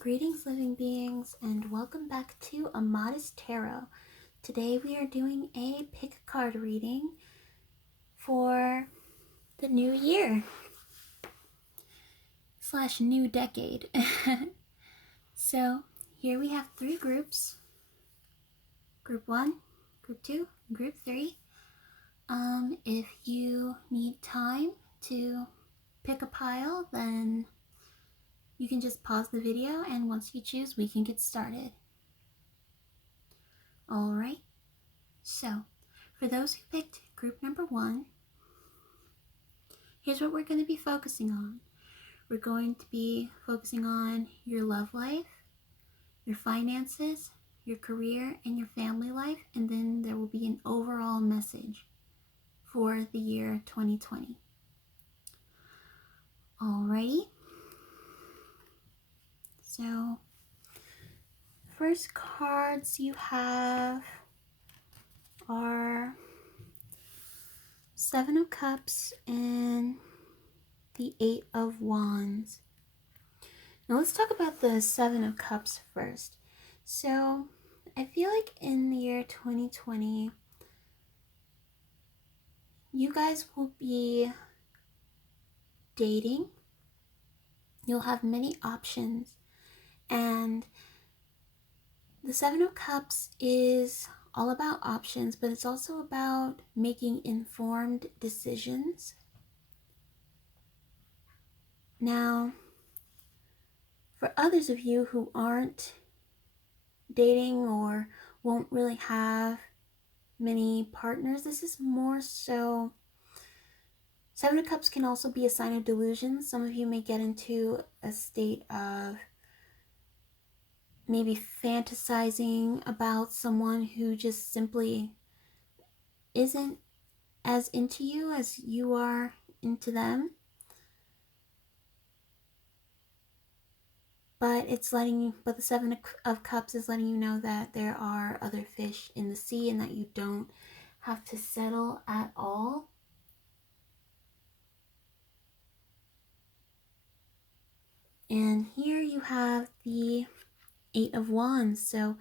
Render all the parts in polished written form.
Greetings, living beings, and welcome back to A Modest Tarot. Today we are doing a pick a card reading for the new year / new decade. So here we have 3 groups: Group 1, Group 2, and Group 3. If you need time to pick a pile, then you can just pause the video, and once you choose, we can get started. Alright, so for those who picked group number 1, here's what we're going to be focusing on. We're going to be focusing on your love life, your finances, your career, and your family life, and then there will be an overall message for the year 2020. Alrighty. So, first cards you have are 7 of Cups and the 8 of Wands. Now let's talk about the 7 of Cups first. So I feel like in the year 2020, you guys will be dating. You'll have many options. And the 7 of Cups is all about options, but it's also about making informed decisions. Now, for others of you who aren't dating or won't really have many partners, this is more so. 7 of Cups can also be a sign of delusion. Some of you may get into a state of maybe fantasizing about someone who just simply isn't as into you as you are into them. But the 7 of Cups is letting you know that there are other fish in the sea and that you don't have to settle at all. And here you have the 8 of Wands. So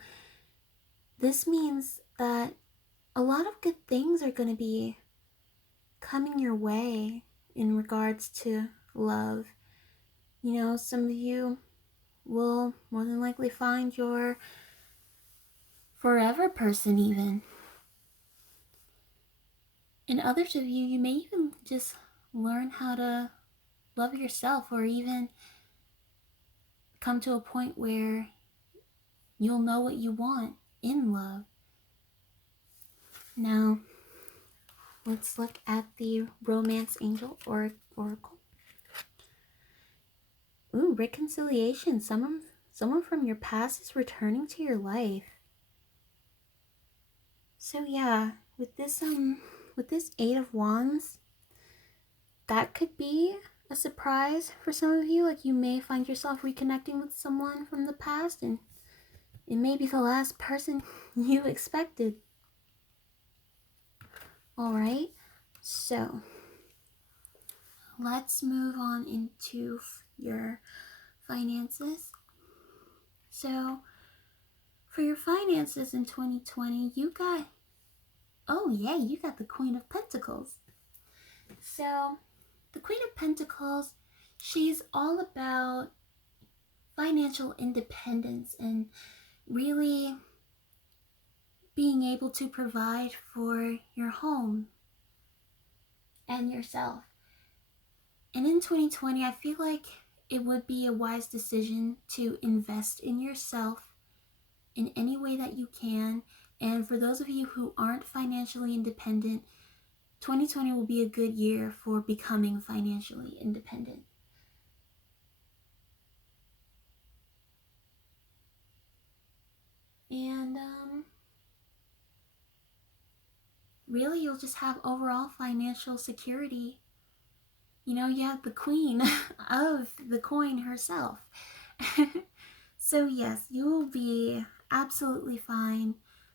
this means that a lot of good things are going to be coming your way in regards to love. You know, some of you will more than likely find your forever person even. And others of you, you may even just learn how to love yourself, or even come to a point where you'll know what you want in love. Now, let's look at the Romance Angel Oracle. Ooh, reconciliation. Someone from your past is returning to your life. So yeah, with this 8 of Wands, that could be a surprise for some of you. Like, you may find yourself reconnecting with someone from the past, and it may be the last person you expected. Alright, so let's move on into your finances. So for your finances in 2020, you got the Queen of Pentacles. So the Queen of Pentacles, she's all about financial independence and really being able to provide for your home and yourself. And in 2020, I feel like it would be a wise decision to invest in yourself in any way that you can. And for those of you who aren't financially independent, 2020 will be a good year for becoming financially independent. And really, you'll just have overall financial security. You know, you have the queen of the coin herself. So yes, you will be absolutely fine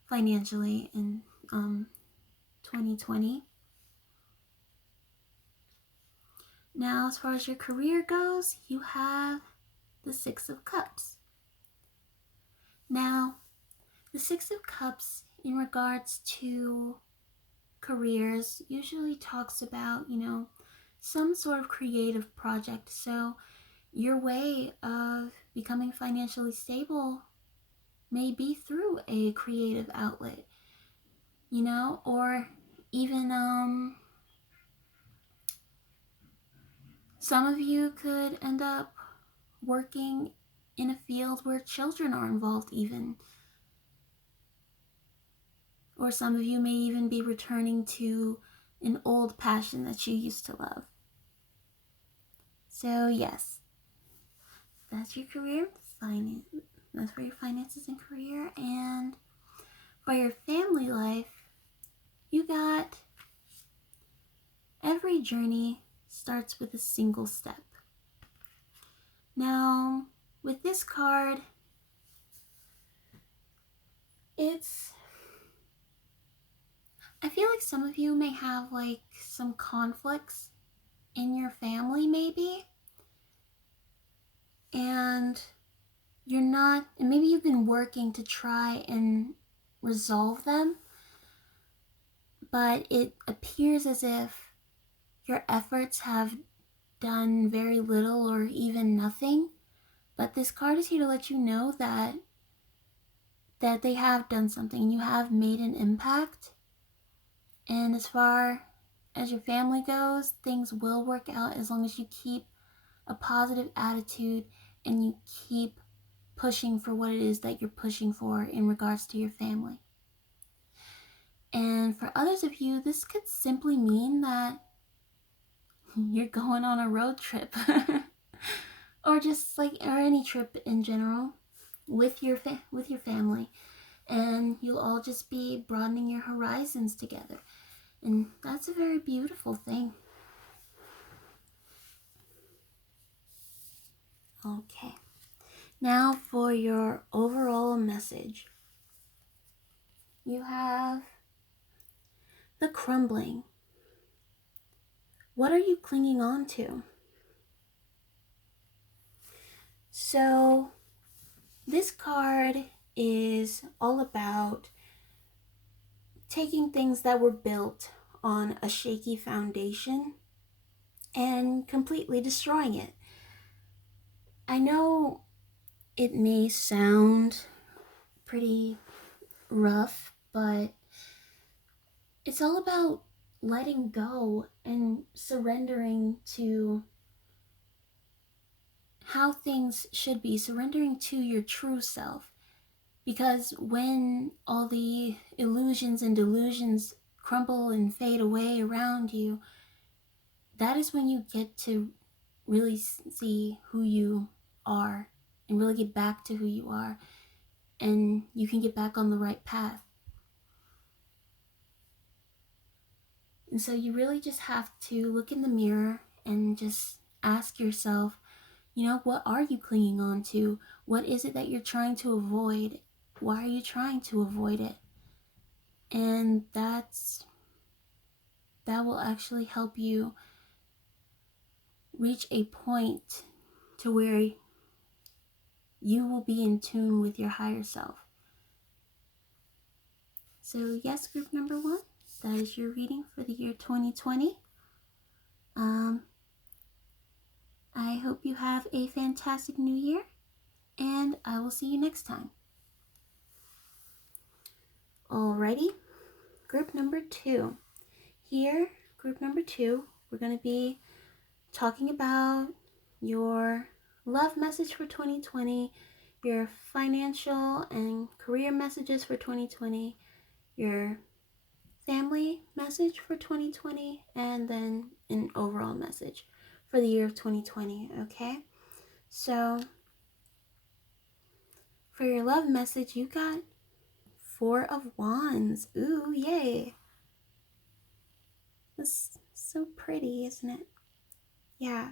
financially in 2020. Now, as far as your career goes, you have the 6 of Cups. Now, the Six of Cups in regards to careers usually talks about, some sort of creative project. So your way of becoming financially stable may be through a creative outlet, or even some of you could end up working in a field where children are involved, even. Or some of you may even be returning to an old passion that you used to love. So, yes, that's your career, finance. That's for your finances and career. And for your family life, you got every journey starts with a single step. Now, with this card, I feel like some of you may have like some conflicts in your family, maybe. And maybe you've been working to try and resolve them, but it appears as if your efforts have done very little or even nothing. But this card is here to let you know that they have done something. You have made an impact. And as far as your family goes, things will work out as long as you keep a positive attitude and you keep pushing for what it is that you're pushing for in regards to your family. And for others of you, this could simply mean that you're going on a road trip or any trip in general with your family, and you'll all just be broadening your horizons together, and that's a very beautiful thing. Okay, now for your overall message, you have the crumbling. What are you clinging on to? So this card is all about taking things that were built on a shaky foundation and completely destroying it. I know it may sound pretty rough, but it's all about letting go and surrendering to how things should be, surrendering to your true self. Because when all the illusions and delusions crumble and fade away around you, that is when you get to really see who you are and really get back to who you are, and you can get back on the right path. And so you really just have to look in the mirror and just ask yourself, what are you clinging on to? What is it that you're trying to avoid? Why are you trying to avoid it? And that will actually help you reach a point to where you will be in tune with your higher self. So yes, group number 1, that is your reading for the year 2020. I hope you have a fantastic new year, and I will see you next time. Alrighty, group number 2. Here, group number 2, we're going to be talking about your love message for 2020, your financial and career messages for 2020, your family message for 2020, and then an overall message for the year of 2020, okay? So, for your love message, you got 4 of Wands. Ooh, yay. That's so pretty, isn't it? Yeah.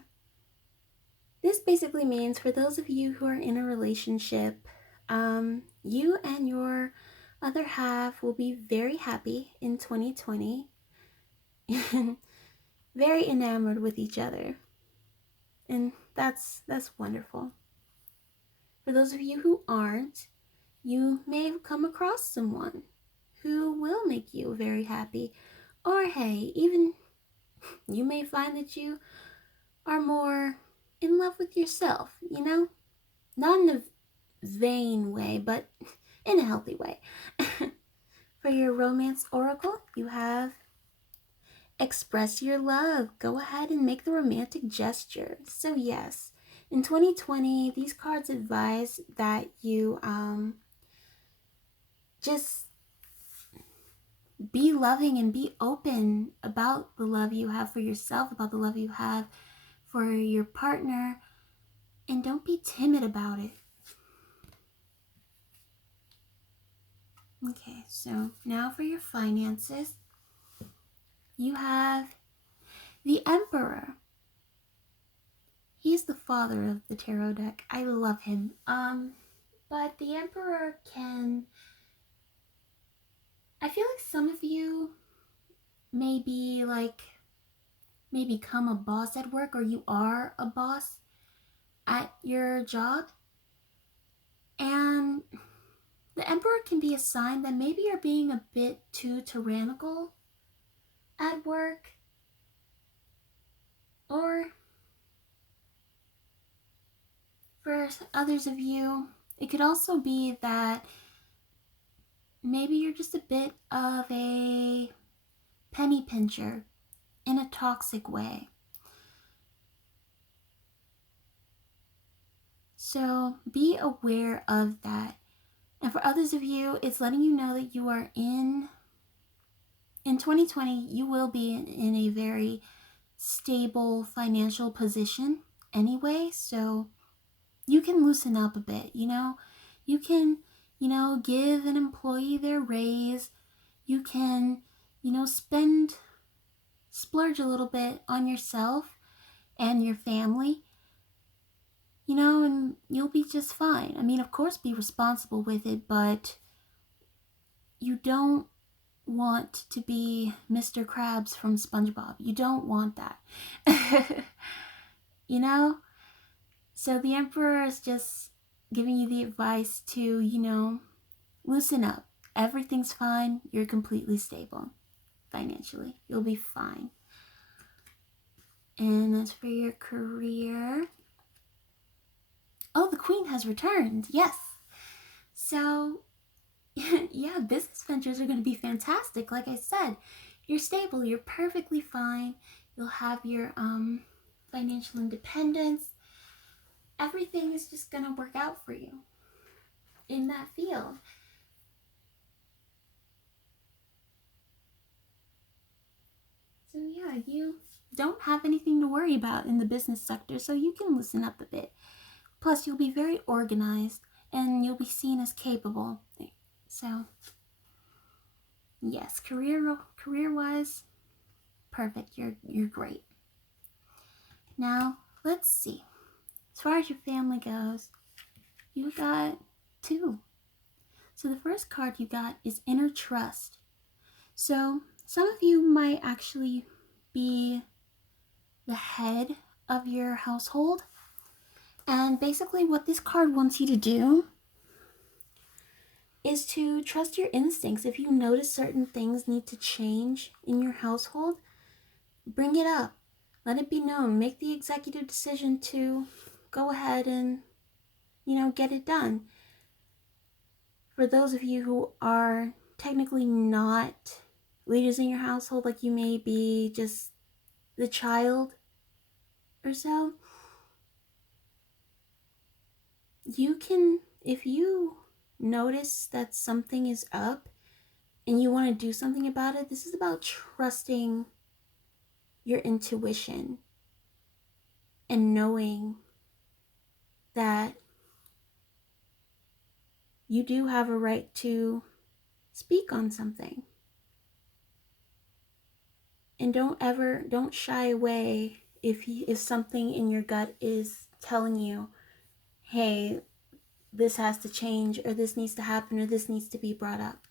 This basically means for those of you who are in a relationship, you and your other half will be very happy in 2020 and very enamored with each other. And that's wonderful. For those of you who aren't, you may have come across someone who will make you very happy. Or hey, even you may find that you are more in love with yourself, you know? Not in a vain way, but in a healthy way. For your romance oracle, you have express your love. Go ahead and make the romantic gesture. So yes, in 2020, these cards advise that you just be loving and be open about the love you have for yourself, about the love you have for your partner, and don't be timid about it. Okay, so now for your finances, you have the Emperor. He's the father of the tarot deck. I love him. But the Emperor can... I feel like some of you may become a boss at work, or you are a boss at your job. And the Emperor can be a sign that maybe you're being a bit too tyrannical at work. Or for others of you, it could also be that maybe you're just a bit of a penny pincher in a toxic way. So be aware of that. And for others of you, it's letting you know that you are in 2020, you will be in a very stable financial position anyway. So you can loosen up a bit, you know? You can, give an employee their raise. You can, splurge a little bit on yourself and your family, and you'll be just fine. I mean, of course, be responsible with it, but you don't want to be Mr. Krabs from SpongeBob. You don't want that. So the Emperor is just giving you the advice to, loosen up. Everything's fine. You're completely stable financially. You'll be fine. And as for your career, oh, the Queen has returned. Yes. So, yeah, business ventures are going to be fantastic. Like I said, you're stable. You're perfectly fine. You'll have your financial independence. Everything is just going to work out for you in that field. So yeah, you don't have anything to worry about in the business sector, so you can loosen up a bit. Plus, you'll be very organized and you'll be seen as capable. So yes, career-wise, perfect. You're great. Now, let's see. As far as your family goes, you got 2. So the first card you got is Inner Trust. So some of you might actually be the head of your household. And basically what this card wants you to do is to trust your instincts. If you notice certain things need to change in your household, bring it up. Let it be known. Make the executive decision to go ahead and, get it done. For those of you who are technically not leaders in your household, like you may be just the child or so, you can, if you notice that something is up and you want to do something about it, this is about trusting your intuition and knowing that you do have a right to speak on something. And don't shy away if something in your gut is telling you, hey, this has to change, or this needs to happen, or this needs to be brought up.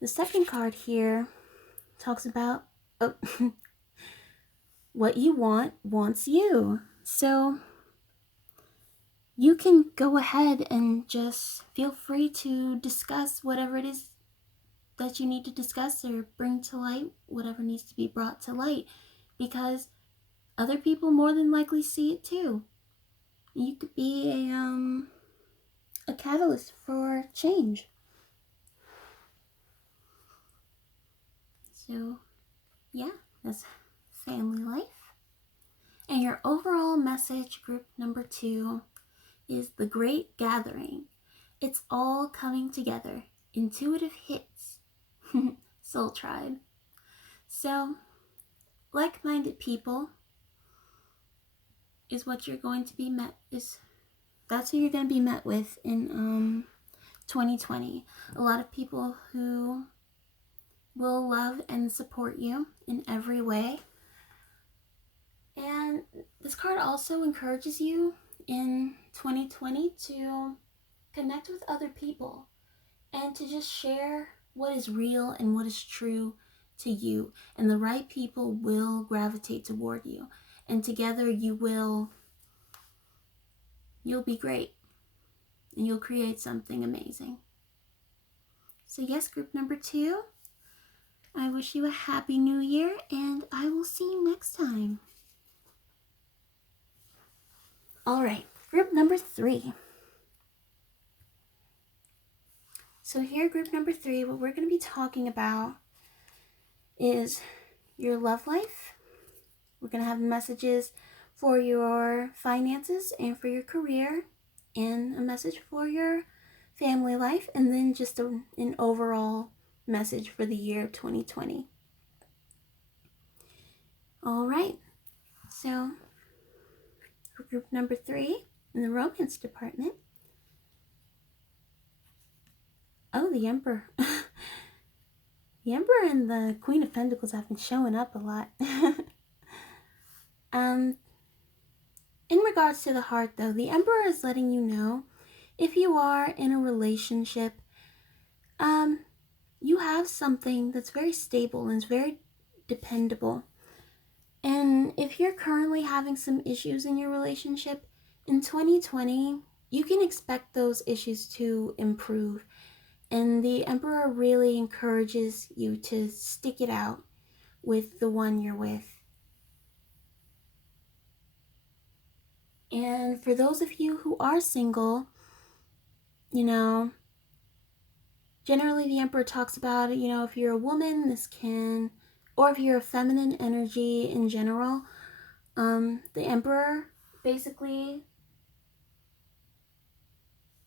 The second card here talks about what you want wants you. So you can go ahead and just feel free to discuss whatever it is that you need to discuss, or bring to light whatever needs to be brought to light, because other people more than likely see it too. You could be a catalyst for change. So yeah, that's family life. And your overall message, group number 2, is the great gathering. It's all coming together. Intuitive hits. Soul tribe. So, like-minded people is what you're going to be that's who you're going to be met with in 2020. A lot of people who will love and support you in every way. And this card also encourages you in 2020 to connect with other people and to just share what is real and what is true to you. And the right people will gravitate toward you. And together you'll be great. And you'll create something amazing. So yes, group number 2, I wish you a happy new year, and I will see you next time. All right, group number 3. So here, group number 3, what we're going to be talking about is your love life. We're going to have messages for your finances and for your career, and a message for your family life, and then just an overall message for the year 2020. All right, so for group number 3 in the romance department, the Emperor. The Emperor and the Queen of Pentacles have been showing up a lot. In regards to the heart, though, the Emperor is letting you know, if you are in a relationship, you have something that's very stable and is very dependable. And if you're currently having some issues in your relationship, in 2020, you can expect those issues to improve. And the Emperor really encourages you to stick it out with the one you're with. And for those of you who are single, generally the Emperor talks about, if you're a woman, or if you're a feminine energy in general, the Emperor basically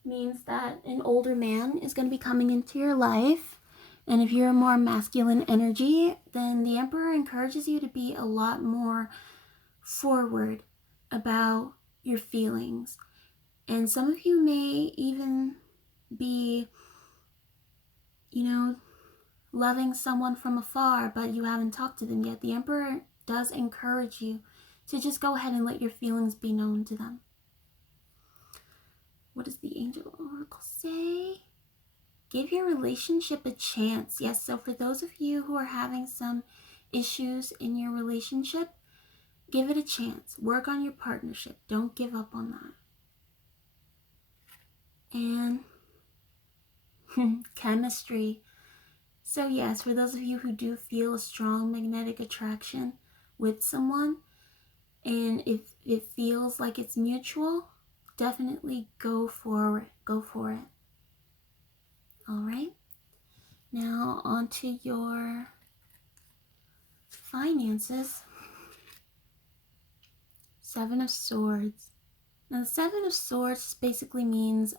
means that an older man is going to be coming into your life. And if you're a more masculine energy, then the Emperor encourages you to be a lot more forward about your feelings. And some of you may even be, loving someone from afar, but you haven't talked to them yet. The Emperor does encourage you to just go ahead and let your feelings be known to them. What does the Angel Oracle say? Give your relationship a chance. Yes, so for those of you who are having some issues in your relationship, give it a chance. Work on your partnership. Don't give up on that. And chemistry. So yes, for those of you who do feel a strong magnetic attraction with someone, and if it feels like it's mutual, definitely go for it. Go for it. All right. Now on to your finances. 7 of Swords. Now the 7 of Swords basically means,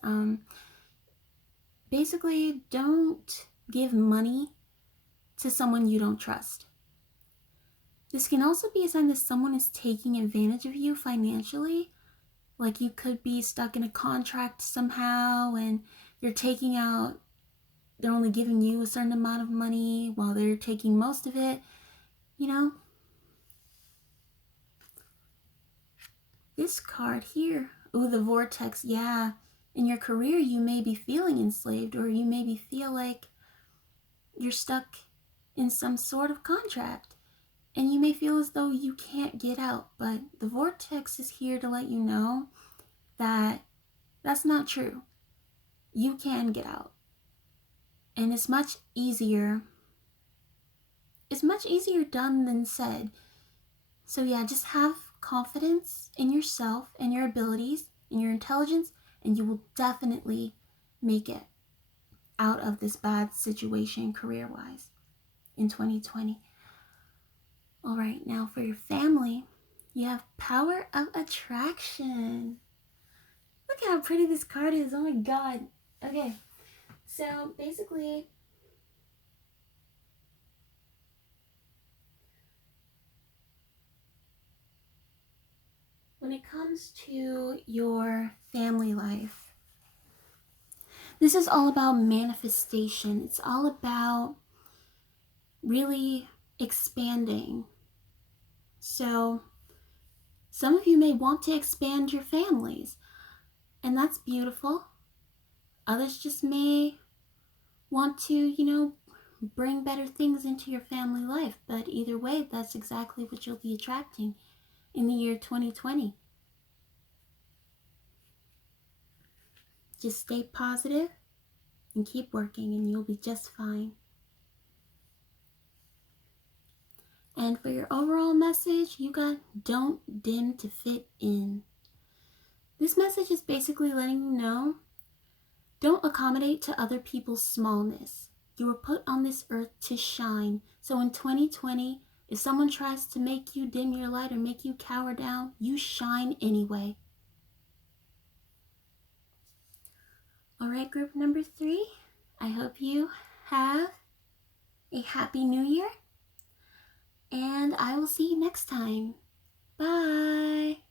don't give money to someone you don't trust. This can also be a sign that someone is taking advantage of you financially. Like you could be stuck in a contract somehow and they're only giving you a certain amount of money while they're taking most of it, This card here, the Vortex, yeah. In your career, you may be feeling enslaved, or you maybe feel like you're stuck in some sort of contract. And you may feel as though you can't get out, but the Vortex is here to let you know that That's not true. You can get out. And it's much easier done than said. So yeah, just have confidence in yourself and your abilities and your intelligence, and you will definitely make it out of this bad situation career-wise in 2020. All right, now for your family, you have power of attraction. Look how pretty this card is. Oh my god. Okay, so basically, when it comes to your family life, this is all about manifestation. It's all about really expanding. So some of you may want to expand your families, and that's beautiful. Others just may want to, bring better things into your family life. But either way, that's exactly what you'll be attracting in the year 2020. Just stay positive and keep working, and you'll be just fine. And for your overall message, you got don't dim to fit in. This message is basically letting you know, don't accommodate to other people's smallness. You were put on this earth to shine. So in 2020, if someone tries to make you dim your light or make you cower down, you shine anyway. All right, group number 3, I hope you have a happy new year, and I will see you next time. Bye.